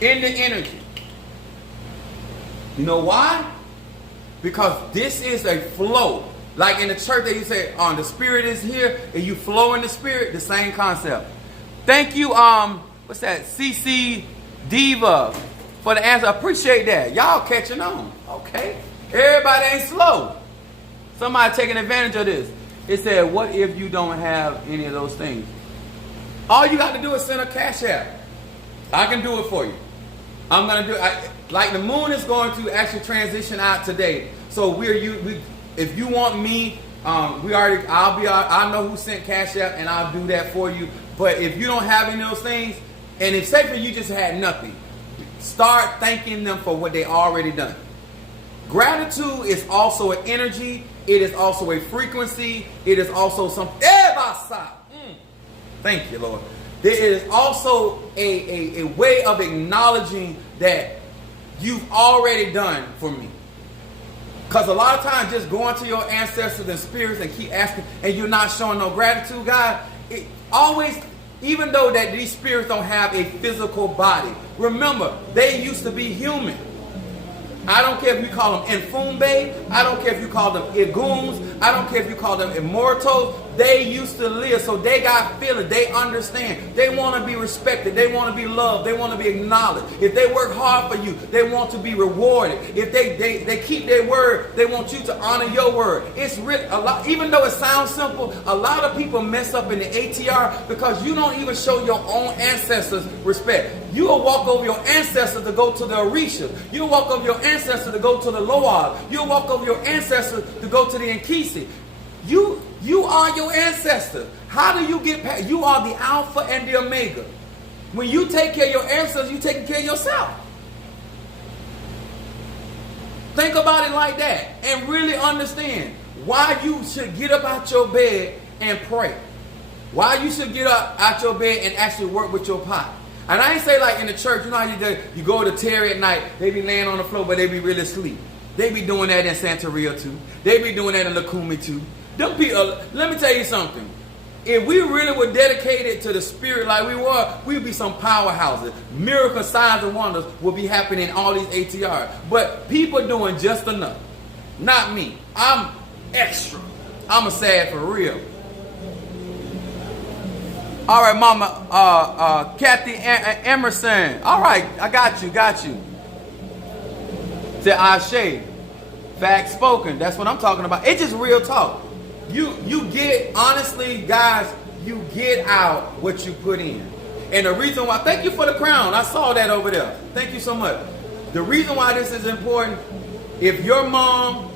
In the energy. You know why? Because this is a flow. Like in the church that you say, the spirit is here, and you flow in the spirit, the same concept. Thank you, what's that? CC Diva for the answer. I appreciate that. Y'all catching on. Okay. Everybody ain't slow. Somebody taking advantage of this. It said, what if you don't have any of those things? All you got to do is send a cash app. I can do it for you. I'm going to do it. Like the moon is going to actually transition out today. So if you want me, I'll know who sent Cash App and I'll do that for you. But if you don't have any of those things, and if say for you just had nothing, start thanking them for what they already done. Gratitude is also an energy. It is also a frequency. It is also something. Thank you, Lord. There is also a way of acknowledging that you've already done for me. Because a lot of times just going to your ancestors and spirits and keep asking and you're not showing no gratitude, God, it always, even though that these spirits don't have a physical body, remember, they used to be human. I don't care if you call them Infumbe. I don't care if you call them Iguns. I don't care if you call them Immortals. they used to live. So they got feelings. They understand. They want to be respected. They want to be loved. They want to be acknowledged. If they work hard for you, they want to be rewarded. If they keep their word, they want you to honor your word. It's really a lot. Even though it sounds simple, a lot of people mess up in the ATR because you don't even show your own ancestors respect. You will walk over your ancestors to go to the Aries. You'll walk over your ancestors to go to the Loa. You'll walk over your ancestors to go to the Nkisi. You are your ancestors. How do you get past? You are the Alpha and the Omega. When you take care of your ancestors, you're taking care of yourself. Think about it like that and really understand why you should get up out your bed and pray. Why you should get up out your bed and actually work with your pot. And I ain't say like in the church, you know how you go to Terry at night, they be laying on the floor, but they be really asleep. They be doing that in Santeria too. They be doing that in Lukumi too. Them people, let me tell you something. If we really were dedicated to the spirit like we were, we'd be some powerhouses. Miracle signs and wonders will be happening in all these ATRs. But people doing just enough. Not me. I'm extra. I'm a sad for real. All right, Mama, Kathy Emerson. All right, I got you. Said Ashe. Fact spoken. That's what I'm talking about. It's just real talk. You get, honestly, guys, you get out what you put in. And the reason why, thank you for the crown. I saw that over there. Thank you so much. The reason why this is important, if your mom,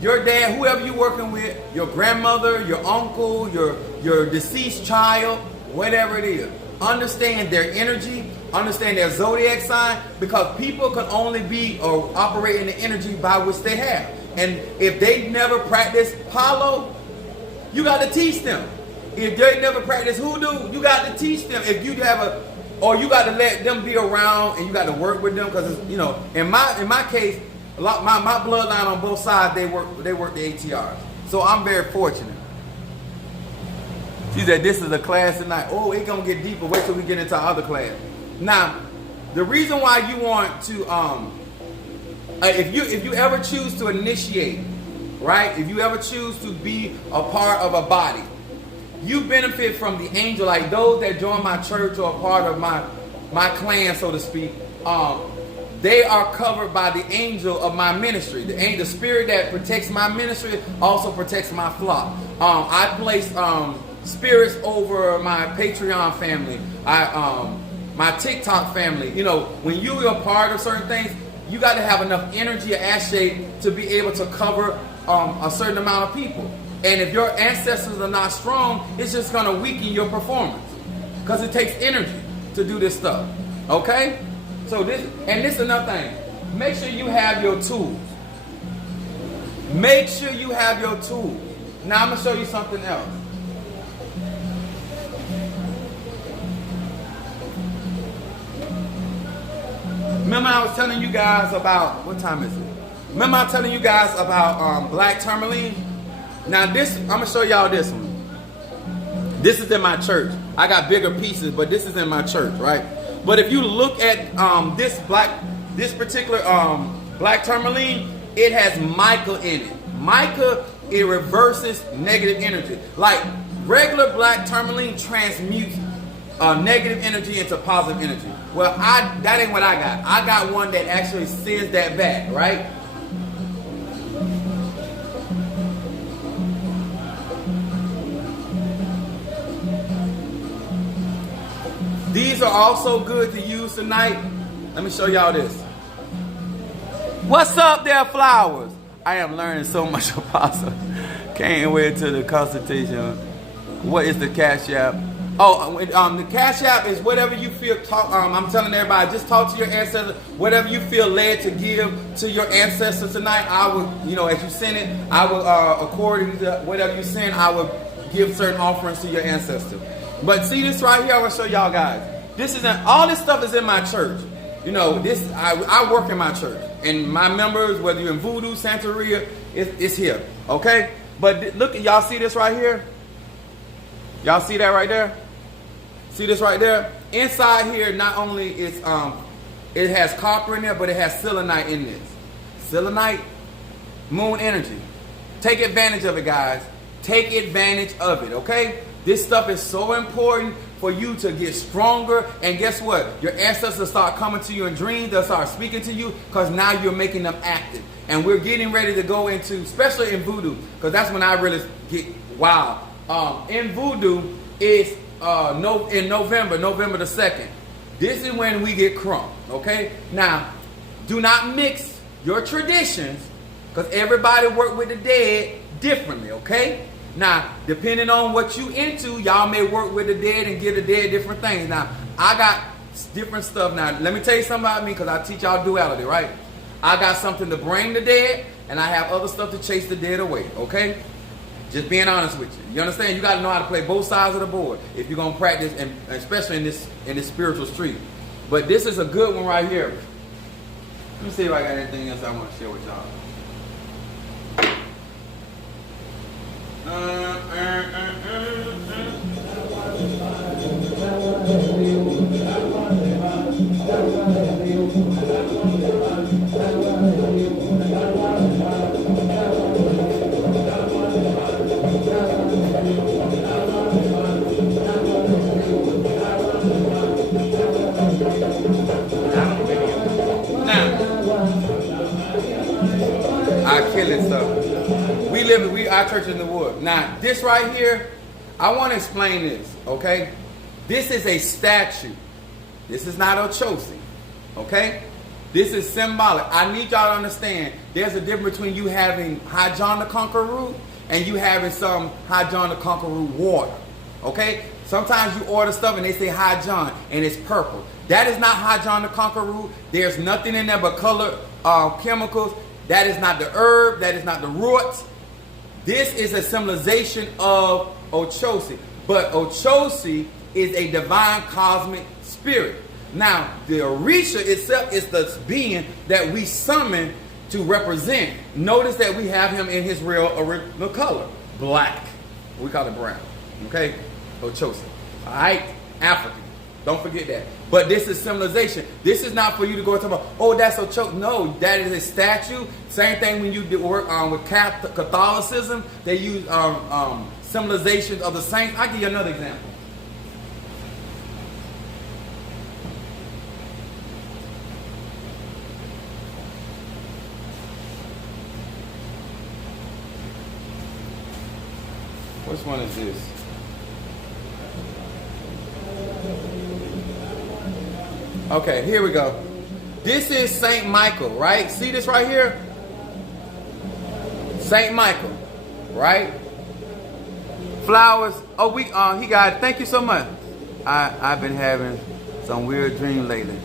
your dad, whoever you're working with, your grandmother, your uncle, your deceased child, whatever it is, understand their energy, understand their zodiac sign, because people can only be or operate in the energy by which they have. And if they never practice Palo, you got to teach them. If they never practice hoodoo, you got to teach them. If you have or you got to let them be around and you got to work with them, because you know, in my case, my bloodline on both sides, they work the ATRs. So I'm very fortunate. She said, this is a class tonight. Oh, it's going to get deeper. Wait till we get into our other class. Now, the reason why you want to, if you ever choose to initiate, right? If you ever choose to be a part of a body, you benefit from the angel. Like those that join my church or a part of my clan, so to speak, they are covered by the angel of my ministry. The spirit that protects my ministry also protects my flock. I place spirits over my Patreon family, my TikTok family. You know, when you are part of certain things, you got to have enough energy or ass shape to be able to cover a certain amount of people. And if your ancestors are not strong, it's just going to weaken your performance, because it takes energy to do this stuff. Okay? So this is another thing. Make sure you have your tools. Make sure you have your tools. Now I'm going to show you something else. Remember I was telling you guys about, what time is it? Remember I was telling you guys about black tourmaline? Now this, I'm going to show y'all this one. This is in my church. I got bigger pieces, but this is in my church, right? But if you look at this particular black tourmaline, it has mica in it. Mica, it reverses negative energy. Like regular black tourmaline transmutes negative energy into positive energy. Well, that ain't what I got. I got one that actually sends that back, right? These are also good to use tonight. Let me show y'all this. What's up there, flowers? I am learning so much, Apostle. Can't wait till the consultation. What is the Cash App? Oh, the Cash App is whatever you feel. I'm telling everybody, just talk to your ancestors. Whatever you feel led to give to your ancestors tonight, I will, as you send it, I will, according to whatever you send, I will give certain offerings to your ancestors. But see this right here, I'm going to show y'all guys. All this stuff is in my church. I work in my church. And my members, whether you're in Voodoo, Santeria, it's here. Okay? But look, y'all see this right here? Y'all see that right there? See this right there? Inside here, not only is it has copper in there, but it has selenite in this. Selenite, moon energy. Take advantage of it, guys. Take advantage of it, okay? This stuff is so important for you to get stronger. And guess what? Your ancestors start coming to you in dreams. They'll start speaking to you because now you're making them active. And we're getting ready to go into, especially in voodoo, because that's when I really get wild. In voodoo, it's in November the 2nd. This is when we get crunk, okay? Now, do not mix your traditions because everybody work with the dead differently, okay? Now, depending on what you into, y'all may work with the dead and give the dead different things. Now, I got different stuff. Now, let me tell you something about me because I teach y'all duality, right? I got something to bring the dead, and I have other stuff to chase the dead away, okay? Just being honest with you. You understand? You got to know how to play both sides of the board if you're going to practice, and especially in this spiritual street. But this is a good one right here. Let me see if I got anything else I want to share with y'all. Our church in the wood. Now, this right here, I want to explain this, okay? This is a statue. This is not Ochosi, okay? This is symbolic. I need y'all to understand there's a difference between you having High John the Conqueror and you having some High John the Conqueror water, okay? Sometimes you order stuff and they say High John and it's purple. That is not High John the Conqueror. There's nothing in there but color chemicals. That is not the herb. That is not the roots. This is a symbolization of Ochosi. But Ochosi is a divine cosmic spirit. Now, the Orisha itself is the being that we summon to represent. Notice that we have him in his real original color. Black. We call it brown. Okay? Ochosi. Alright? African. Don't forget that. But this is symbolization. This is not for you to go and talk about, oh, that's Ochosi. No, that is a statue. Same thing when you do work with Catholicism. They use symbolizations of the saints. I'll give you another example. Which one is this? Okay, here we go. This is Saint Michael, right? See this right here? Saint Michael, right? Flowers. Oh, he got it. Thank you so much. I've been having some weird dream lately.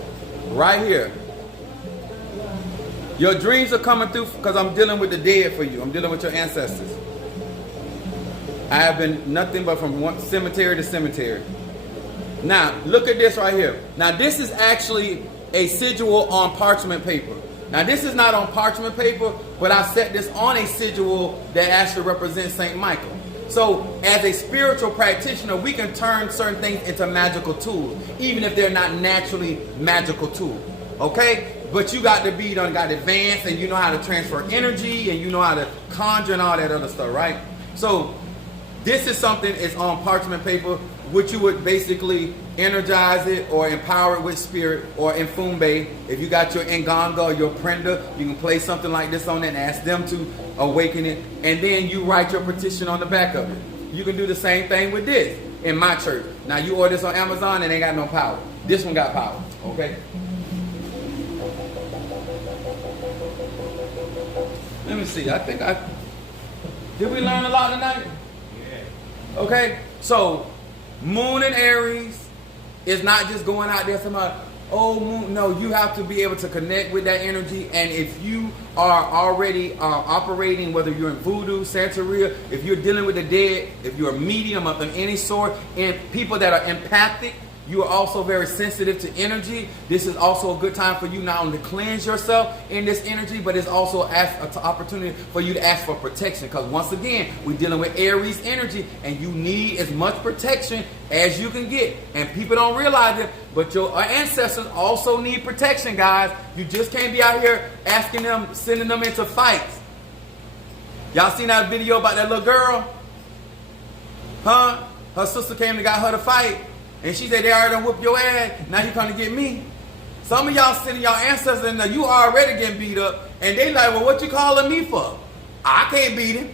Right here. Your dreams are coming through because I'm dealing with the dead for you. I'm dealing with your ancestors. I have been nothing but from one cemetery to cemetery. Now, look at this right here. Now, this is actually a sigil on parchment paper. Now, this is not on parchment paper, but I set this on a sigil that actually represents St. Michael. So, as a spiritual practitioner, we can turn certain things into magical tools, even if they're not naturally magical tools. Okay? But you got to be got advanced, and you know how to transfer energy, and you know how to conjure and all that other stuff, right? So, this is something that's on parchment paper, which you would basically energize it or empower it with spirit, or in Fumbe. If you got your Nganga or your Prenda, you can play something like this on it and ask them to awaken it. And then you write your petition on the back of it. You can do the same thing with this in my church. Now you order this on Amazon and ain't got no power. This one got power, okay? Let me see, did we learn a lot tonight? Yeah. Okay, so Moon and Aries is not just going out there somebody, oh, Moon. No, you have to be able to connect with that energy. And if you are already operating, whether you're in voodoo, Santeria, if you're dealing with the dead, if you're a medium of any sort, and people that are empathic, you are also very sensitive to energy. This is also a good time for you not only to cleanse yourself in this energy, but it's also an opportunity for you to ask for protection. Because once again, we're dealing with Aries energy, and you need as much protection as you can get. And people don't realize it, but your ancestors also need protection, guys. You just can't be out here asking them, sending them into fights. Y'all seen that video about that little girl? Huh? Her sister came and got her to fight, and she said they already done whooped your ass. Now you come to get me. Some of y'all sitting your ancestors in there, you already getting beat up, and they like, well, what you calling me for? I can't beat him.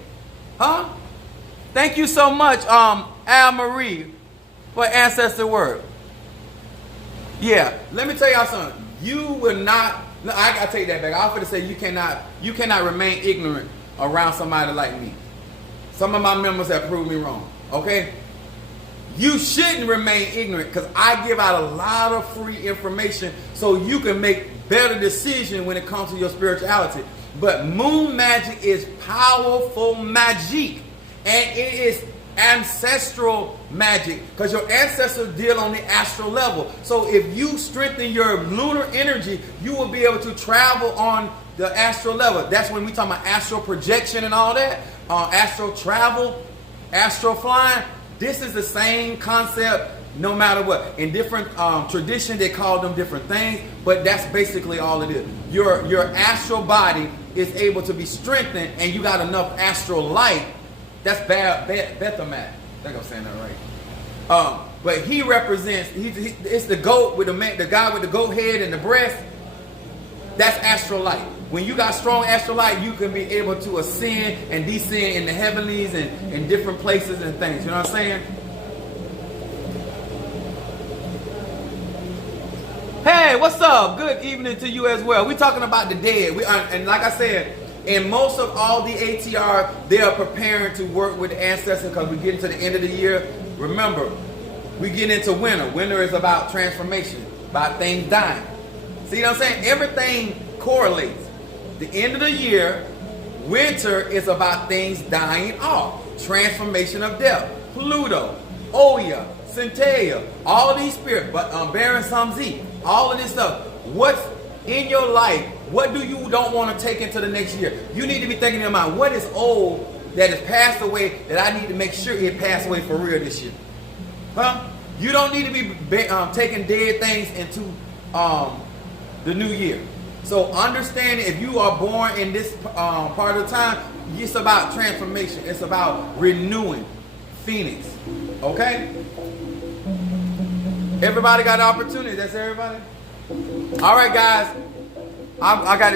Huh? Thank you so much, Al Marie, for ancestor work. Yeah, let me tell y'all something. You will not. No, I gotta take that back. I was going to say you cannot remain ignorant around somebody like me. Some of my members have proved me wrong. Okay? You shouldn't remain ignorant because I give out a lot of free information so you can make better decisions when it comes to your spirituality. But moon magic is powerful magic, and it is ancestral magic because your ancestors deal on the astral level. So if you strengthen your lunar energy, you will be able to travel on the astral level. That's when we talk about astral projection and all that, astral travel, astral flying. This is the same concept no matter what. In different traditions, they call them different things, but that's basically all it is. Your astral body is able to be strengthened, and you got enough astral light. That's Bethamat. I think I'm saying that right. But he represents, it's the goat with the guy with the goat head and the breast. That's astral light. When you got strong astral light, you can be able to ascend and descend in the heavenlies and in different places and things. You know what I'm saying? Hey, what's up? Good evening to you as well. We're talking about the dead. And like I said, in most of all the ATR, they are preparing to work with the ancestors because we're getting to the end of the year. Remember, we get into winter. Winter is about transformation, about things dying. See what I'm saying? Everything correlates. The end of the year, winter is about things dying off. Transformation of death. Pluto, Oya, Centella, all of these spirits, but Baron Samzi, all of this stuff. What's in your life? What do you don't want to take into the next year? You need to be thinking in mind, what is old that has passed away that I need to make sure it passed away for real this year? Huh? You don't need to be taking dead things into the new year. So understanding if you are born in this part of the time, it's about transformation. It's about renewing. Phoenix. Okay? Everybody got the opportunity. That's everybody? All right, guys.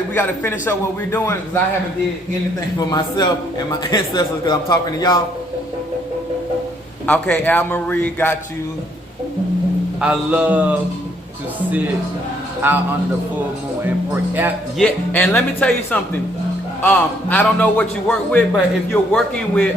We got to finish up what we're doing because I haven't did anything for myself and my ancestors because I'm talking to y'all. Okay, Al Marie got you. I love to sit out under the full moon and pray. Yeah, and let me tell you something. I don't know what you work with, but if you're working with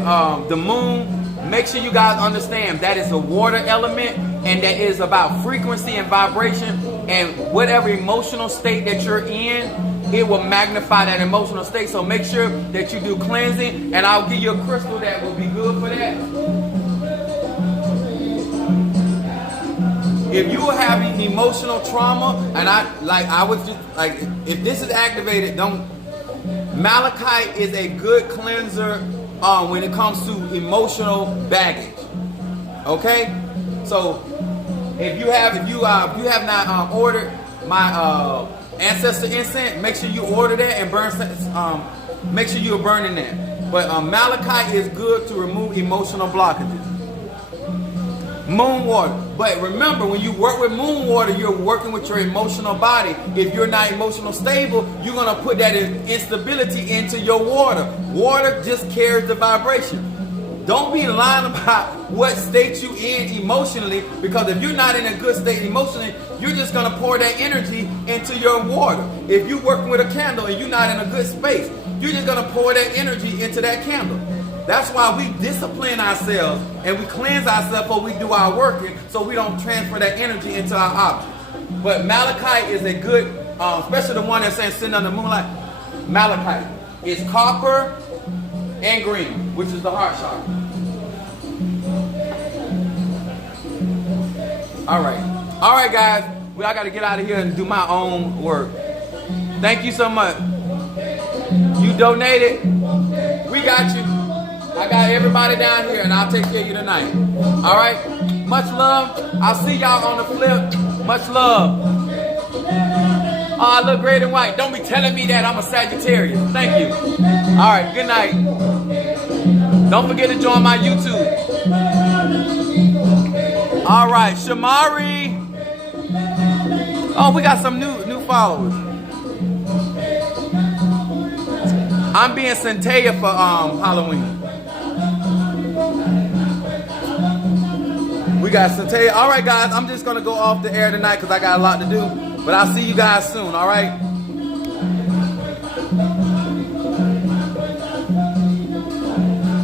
the moon, make sure you guys understand that is a water element and that is about frequency and vibration, and whatever emotional state that you're in, it will magnify that emotional state. So make sure that you do cleansing, and I'll give you a crystal that will be good for that. If you are having emotional trauma, and if this is activated, Malachite is a good cleanser when it comes to emotional baggage. Okay, so if you have not ordered my ancestor incense, make sure you order that and burn. Make sure you're burning that. But Malachite is good to remove emotional blockages. Moon water. But remember, when you work with moon water, you're working with your emotional body. If you're not emotional stable, you're going to put that instability into your water. Water just carries the vibration. Don't be lying about what state you in emotionally, because if you're not in a good state emotionally, you're just going to pour that energy into your water. If you're working with a candle and you're not in a good space, you're just going to pour that energy into that candle. That's why we discipline ourselves and we cleanse ourselves before we do our working, so we don't transfer that energy into our objects. But Malachite is a good, especially the one that's saying sitting under the moonlight. Malachite is copper and green, which is the heart chakra. All right, guys. I got to get out of here and do my own work. Thank you so much. You donated. We got you. I got everybody down here, and I'll take care of you tonight. All right? Much love. I'll see y'all on the flip. Much love. Oh, I look great and white. Don't be telling me that I'm a Sagittarius. Thank you. All right, good night. Don't forget to join my YouTube. All right, Shamari. Oh, we got some new followers. I'm being Centella for Halloween. We got Centella. All right, guys, I'm just gonna go off the air tonight because I got a lot to do. But I'll see you guys soon. All right.